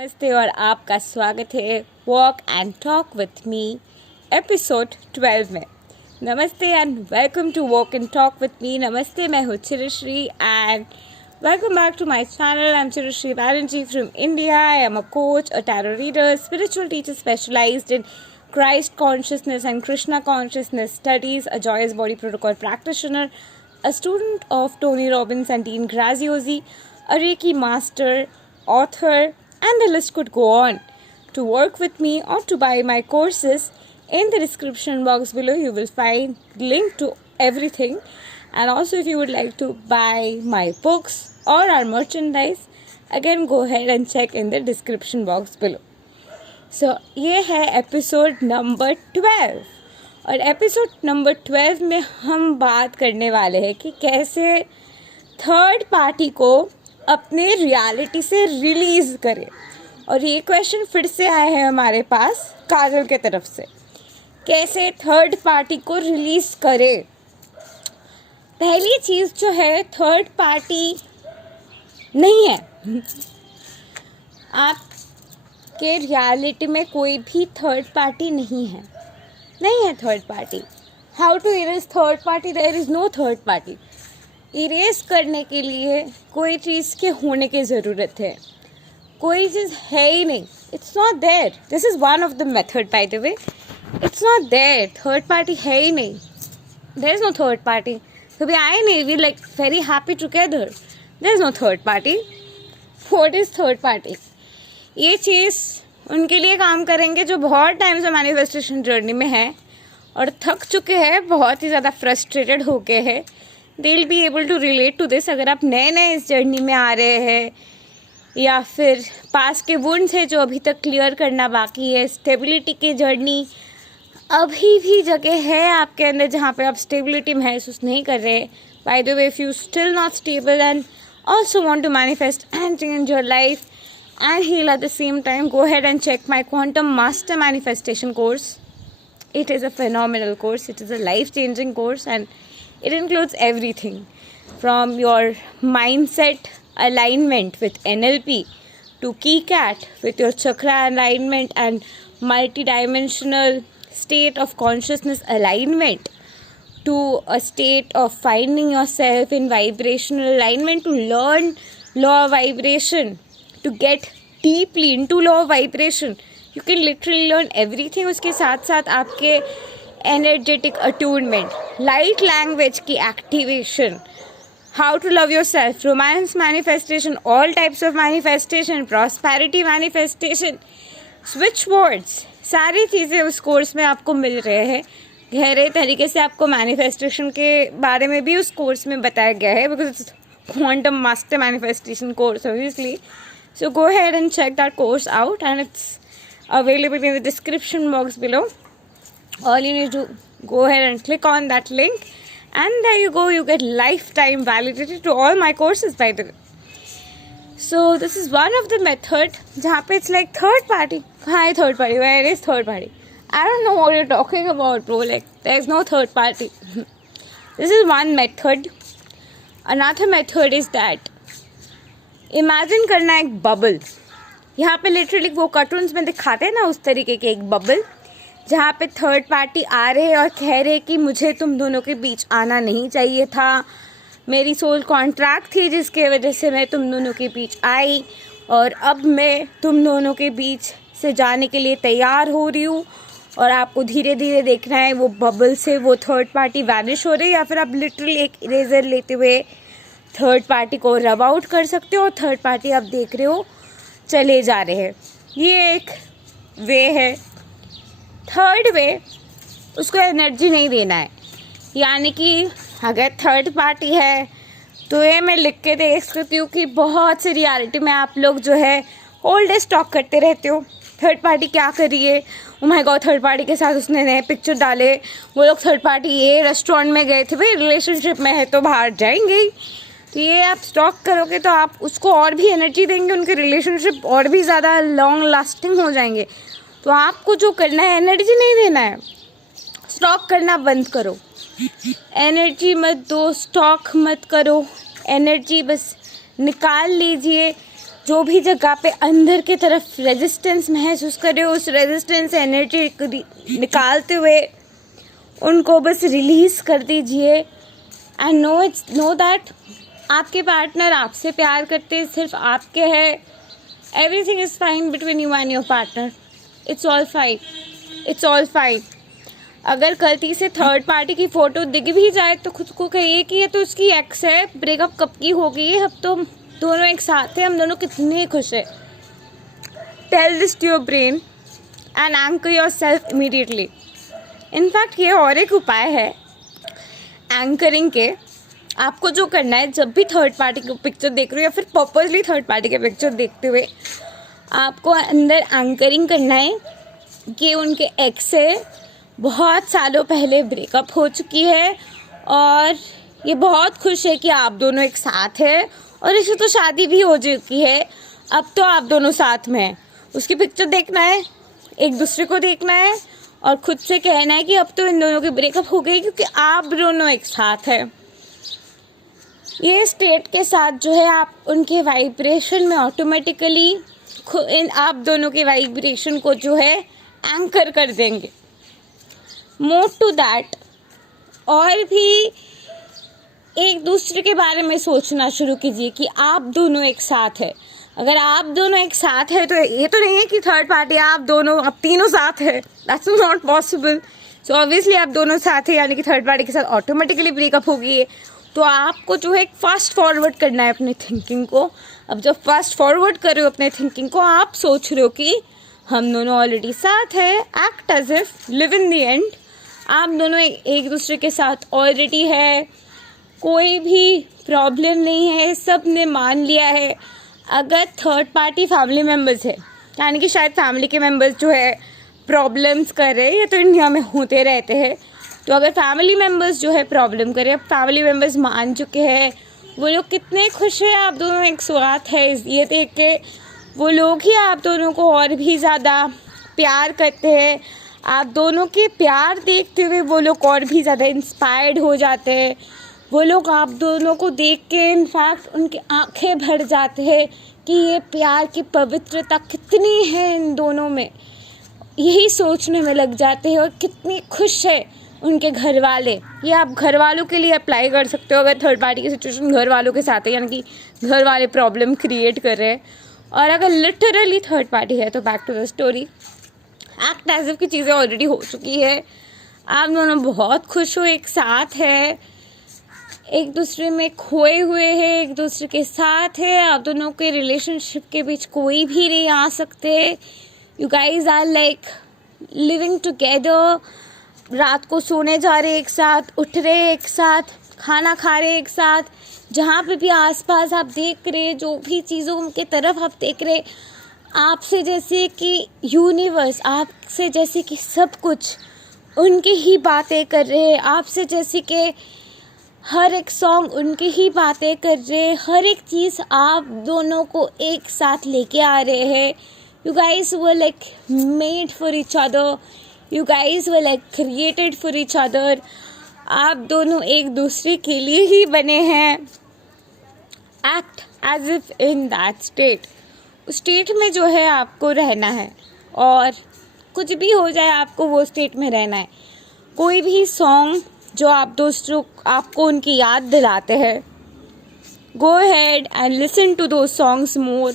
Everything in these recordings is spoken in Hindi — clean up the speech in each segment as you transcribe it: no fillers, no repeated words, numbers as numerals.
नमस्ते और आपका स्वागत है walk and talk with me episode 12 में। नमस्ते and welcome to walk and talk with me. नमस्ते, मैं हूँ Chirashree and welcome back to my channel. I am Chirashree Banerjee from India. I am a coach, a tarot reader, spiritual teacher specialized in Christ consciousness and Krishna consciousness studies, a Joyous Body Protocol practitioner, a student of Tony Robbins and Dean Graziosi, a Reiki master, author, and the list could go on. To work with me or to buy my courses, in the description box below you will find link to everything. And also if you would like to buy my books or our merchandise, again go ahead and check in the description box below. So ये है एपिसोड नंबर 12 और एपिसोड नंबर 12 में हम बात करने वाले हैं कि कैसे थर्ड पार्टी को अपने रियलिटी से रिलीज़ करें। और ये क्वेश्चन फिर से आए हैं हमारे पास काजल के तरफ से, कैसे थर्ड पार्टी को रिलीज़ करें। पहली चीज़ जो है, थर्ड पार्टी नहीं है। आपके रियलिटी में कोई भी थर्ड पार्टी नहीं है third party. How to erase third party? There is no third party. Erase करने के लिए कोई चीज़ के होने की ज़रूरत है, कोई चीज़ है ही नहीं। It's not there. This is one of the method by the way. It's not there. Third party है ही नहीं। There is no third party. कभी आए नहीं। We like very happy together. There is no third party. What is third party? ये चीज़ उनके लिए काम करेंगे जो बहुत टाइम से मैनिफेस्टेशन जर्नी में है और थक चुके हैं, बहुत ही ज़्यादा फ्रस्ट्रेटेड हो गए हैं। They will be able to relate to this. अगर आप नए नए इस जर्नी में आ रहे हैं या फिर पास के वुंड्स है जो अभी तक क्लियर करना बाकी है, स्टेबिलिटी की जर्नी अभी भी जगह है आपके अंदर जहाँ पे आप स्टेबिलिटी महसूस नहीं कर रहे। Bye the way, if you still not stable and also want to manifest and change your life and heal at the same time, go ahead and check my Quantum Master Manifestation course. It is a phenomenal course. It is a life-changing course and it includes everything from your mindset alignment with NLP to KeyCat with your chakra alignment and multi-dimensional state of consciousness alignment to a state of finding yourself in vibrational alignment, to learn law of vibration, to get deeply into law of vibration. You can literally learn everything. उसके साथ साथ आपके energetic attunement, light language की activation, how to love yourself, romance manifestation, all types of manifestation, prosperity manifestation, switchboards, सारी चीज़ें उस कोर्स में आपको मिल रहे हैं। गहरे तरीके से आपको मैनिफेस्टेशन के बारे में भी उस कोर्स में बताया गया है, because it's quantum master manifestation course obviously. So go ahead and check that course out and it's available in the description box below. All you need to go ahead and click on that link and there you go, you get lifetime validity to all my courses by the way. So this is one of the method जहाँ पे it's like third party. कहाँ है third party? Where is third party? I don't know what you're talking about, bro. Like, there's no third party. This is one method. Another method is that imagine करना एक बबल। यहाँ पे लिटरली वो कार्टून्स में दिखाते हैं ना, उस तरीके के एक बबल जहाँ पे थर्ड पार्टी आ रहे हैं और कह रहे कि मुझे तुम दोनों के बीच आना नहीं चाहिए था, मेरी सोल कॉन्ट्रैक्ट थी जिसके वजह से मैं तुम दोनों के बीच आई और अब मैं तुम दोनों के बीच से जाने के लिए तैयार हो रही हूँ। और आपको धीरे धीरे देखना है वो बबल से वो थर्ड पार्टी वैनिश हो रही है, या फिर आप लिटरली एक इरेजर लेते हुए थर्ड पार्टी को रब आउट कर सकते हो और थर्ड पार्टी आप देख रहे हो चले जा रहे हैं। ये एक वे है। थर्ड वे, उसको एनर्जी नहीं देना है। यानी कि अगर थर्ड पार्टी है तो ये मैं लिख के देख सकती हूँ कि बहुत सी रियलिटी में आप लोग जो है ओल्ड स्टॉक करते रहते हो। थर्ड पार्टी क्या कर रही है, oh my God, third party के साथ उसने नए पिक्चर डाले, वो लोग थर्ड पार्टी ये रेस्टोरेंट में गए थे, भाई रिलेशनशिप में है तो बाहर जाएंगे ही। तो ये आप स्टॉक करोगे तो आप उसको और भी एनर्जी देंगे, उनके रिलेशनशिप और भी ज़्यादा लॉन्ग लास्टिंग हो जाएंगे। तो आपको जो करना है, एनर्जी नहीं देना है, स्टॉक करना बंद करो। एनर्जी मत दो, स्टॉक मत करो, एनर्जी बस निकाल लीजिए। जो भी जगह पे अंदर की तरफ रेजिस्टेंस महसूस कर रहे हो, उस रेजिस्टेंस एनर्जी निकालते हुए उनको बस रिलीज़ कर दीजिए एंड नो दैट आपके पार्टनर आपसे प्यार करते सिर्फ आपके हैं. Everything is fine between you and your partner. It's all fine, it's all fine. अगर गलती से थर्ड पार्टी की फ़ोटो दिख भी जाए तो खुद को कहिए कि ये तो उसकी एक्स है, ब्रेकअप कब की हो गई है, अब तो दोनों एक साथ हैं, हम दोनों कितने खुश हैं. Tell this to your brain and anchor yourself immediately. In fact ये और एक उपाय है एंकरिंग के. आपको जो करना है, जब भी थर्ड पार्टी की पिक्चर देख रहे हो या फिर पर्पसली थर्ड पार्टी के पिक्चर देखते हुए आपको अंदर एंकरिंग करना है कि उनके एक्स से बहुत सालों पहले ब्रेकअप हो चुकी है और ये बहुत खुश है कि आप दोनों एक साथ हैं और इसे तो शादी भी हो चुकी है, अब तो आप दोनों साथ में हैं. उसकी पिक्चर देखना है, एक दूसरे को देखना है और खुद से कहना है कि अब तो इन दोनों की ब्रेकअप हो गई क्योंकि आप दोनों एक साथ हैं. ये स्टेट के साथ जो है आप उनके वाइब्रेशन में ऑटोमेटिकली आप दोनों के वाइब्रेशन को जो है एंकर कर देंगे. मोर टू दैट, और भी एक दूसरे के बारे में सोचना शुरू कीजिए कि आप दोनों एक साथ हैं. अगर आप दोनों एक साथ हैं तो ये तो नहीं है कि थर्ड पार्टी आप तीनों साथ हैं. That's not possible. So obviously आप दोनों साथ हैं यानी कि थर्ड पार्टी के साथ ऑटोमेटिकली ब्रेकअप हो गई है. तो आपको जो है फास्ट फॉरवर्ड करना है अपनी थिंकिंग को. अब जब फास्ट फॉरवर्ड कर रहे हो अपने थिंकिंग को, आप सोच रहे हो कि हम दोनों ऑलरेडी साथ हैं. Act as if, live in the end. आप दोनों एक दूसरे के साथ ऑलरेडी है, कोई भी प्रॉब्लम नहीं है, सब ने मान लिया है. अगर थर्ड पार्टी फैमिली मेम्बर्स है यानी कि शायद फैमिली के मेम्बर्स जो है प्रॉब्लम्स कर रहे हैं, ये तो इंडिया में होते रहते हैं. तो अगर फैमिली मेम्बर्स जो है प्रॉब्लम कर रहे हैं, फैमिली मेम्बर्स मान चुके हैं, वो लोग कितने खुश हैं आप दोनों एक साथ है ये देख के. वो लोग ही आप दोनों को और भी ज़्यादा प्यार करते हैं. आप दोनों के प्यार देखते हुए वो लोग और भी ज़्यादा इंस्पायर्ड हो जाते हैं. वो लोग आप दोनों को देख के इनफैक्ट उनकी आंखें भर जाते हैं कि ये प्यार की पवित्रता कितनी है इन दोनों में. यही सोचने में लग जाते हैं और कितनी खुश है उनके घर वाले. ये आप घर वालों के लिए अप्लाई कर सकते हो अगर थर्ड पार्टी की सिचुएशन घर वालों के साथ है यानी कि घर वाले प्रॉब्लम क्रिएट कर रहे हैं. और अगर लिटरली थर्ड पार्टी है तो back to the story, act as if की चीज़ें ऑलरेडी हो चुकी है. आप दोनों बहुत खुश हो, एक साथ है, एक दूसरे में खोए हुए हैं, एक दूसरे के साथ है. आप दोनों के रिलेशनशिप के बीच कोई भी नहीं आ सकते. You guys are like living together. रात को सोने जा रहे एक साथ, उठ रहे एक साथ, खाना खा रहे एक साथ. जहाँ पे भी आसपास आप देख रहे, जो भी चीज़ों के तरफ आप देख रहे, आपसे जैसे कि यूनिवर्स, आपसे जैसे कि सब कुछ उनकी ही बातें कर रहे. आपसे जैसे कि हर एक सॉन्ग उनकी ही बातें कर रहे, हर एक चीज़ आप दोनों को एक साथ लेके आ रहे हैं. You guys were like made for each other. You guys were like created for each other. आप दोनों एक दूसरे के लिए ही बने हैं. Act as if in that state. उस स्टेट में जो है आपको रहना है और कुछ भी हो जाए आपको वो स्टेट में रहना है. कोई भी सॉन्ग जो आप दोस्तों आपको उनकी याद दिलाते हैं, गो हेड एंड लिसन टू दो सॉन्ग्स मोर.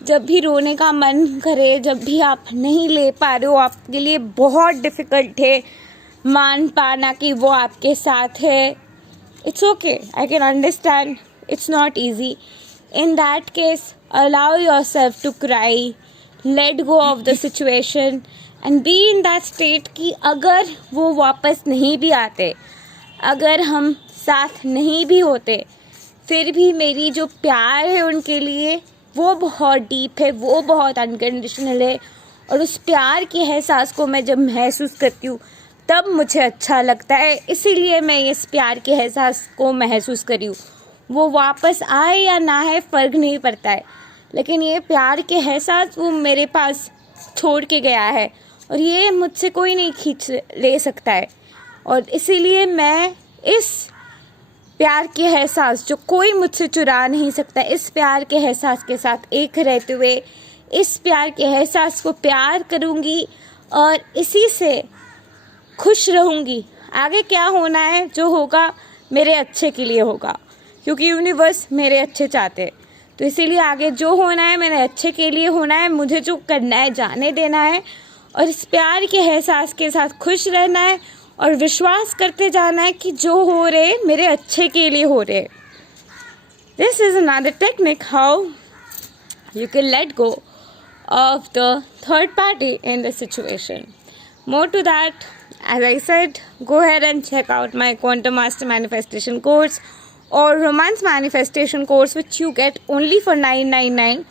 जब भी रोने का मन करे, जब भी आप नहीं ले पा रहे हो, आपके लिए बहुत डिफ़िकल्ट है मान पाना कि वो आपके साथ है, it's okay, I can understand, it's not easy. In that case allow yourself to cry, let go of the situation and be in that state कि अगर वो वापस नहीं भी आते, अगर हम साथ नहीं भी होते, फिर भी मेरी जो प्यार है उनके लिए वो बहुत डीप है, वो बहुत अनकंडीशनल है. और उस प्यार के एहसास को मैं जब महसूस करती हूँ तब मुझे अच्छा लगता है. इसीलिए मैं इस प्यार के एहसास को महसूस करी हूँ. वो वापस आए या ना आए फ़र्क नहीं पड़ता है, लेकिन ये प्यार के एहसास वो मेरे पास छोड़ के गया है और ये मुझसे कोई नहीं खींच ले सकता है. और इसीलिए मैं इस प्यार के एहसास जो कोई मुझसे चुरा नहीं सकता, इस प्यार के एहसास के साथ एक रहते हुए इस प्यार के एहसास को प्यार करूँगी और इसी से खुश रहूँगी। आगे क्या होना है, जो होगा मेरे अच्छे के लिए होगा, क्योंकि यूनिवर्स मेरे अच्छे चाहते हैं। तो इसीलिए आगे जो होना है मेरे अच्छे के लिए होना है, मुझे जो करना है जाने देना है और इस प्यार के एहसास के साथ खुश रहना है और विश्वास करते जाना है कि जो हो रहे मेरे अच्छे के लिए हो रहे। This is another technique how you can let go of the third party in the situation. More to that, as I said, go ahead and check out my Quantum Master Manifestation course or Romance Manifestation course, which you get only for $9.99.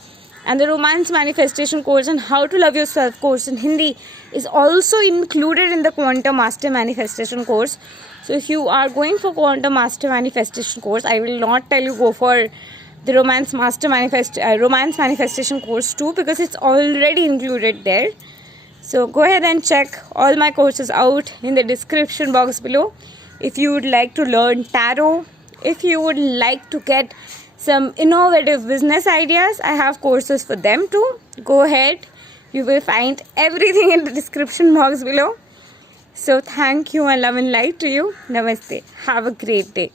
And the Romance Manifestation course and How to Love Yourself course in Hindi is also included in the Quantum Master Manifestation course. So if you are going for Quantum Master Manifestation course, I will not tell you go for the Romance Manifestation course too, because it's already included there. So go ahead and check all my courses out in the description box below. If you would like to learn tarot, if you would like to get some innovative business ideas, I have courses for them too. Go ahead, you will find everything in the description box below. So thank you and love and light to you. Namaste. Have a great day.